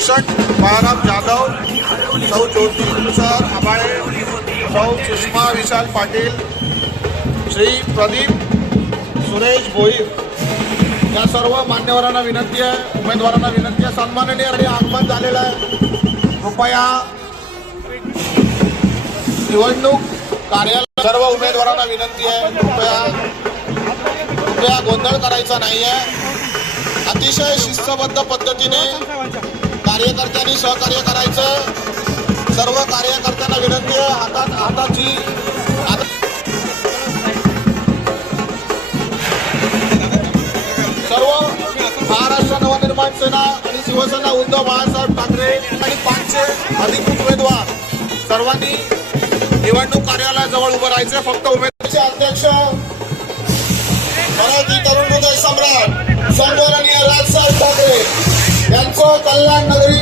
भूषण बाळाराम जाधव, सौ ज्योती तुषार आबाळे, सौ सुषमा विशाल पाटील, श्री प्रदीप सुरेश भोईर या सर्व मान्यवरांना विनंती आहे, उमेदवारांना विनंती आहे. सन्माननीय आणि आगमन झालेलं आहे. कृपया निवडणूक कार्यालय सर्व उमेदवारांना विनंती आहे, कृपया गोंधळ करायचा नाही आहे. अतिशय शिस्तबद्ध पद्धतीने कार्यकर्त्यांनी सहकार्य करायचं. सर्व कार्यकर्त्यांना विनंती आहे, हाताची सर्व महाराष्ट्र नवनिर्माण सेना आणि शिवसेना उद्धव बाळासाहेब ठाकरे आणि 500 अधिकृत उमेदवार सर्वांनी निवडणूक कार्यालयाजवळ उभं राहायचे. फक्त उमेदवाराचे अध्यक्ष मराठी तरुण हृदय सम्राट सन्माननीय राजसाहेब ठाकरे यांचं कल्याण नगरी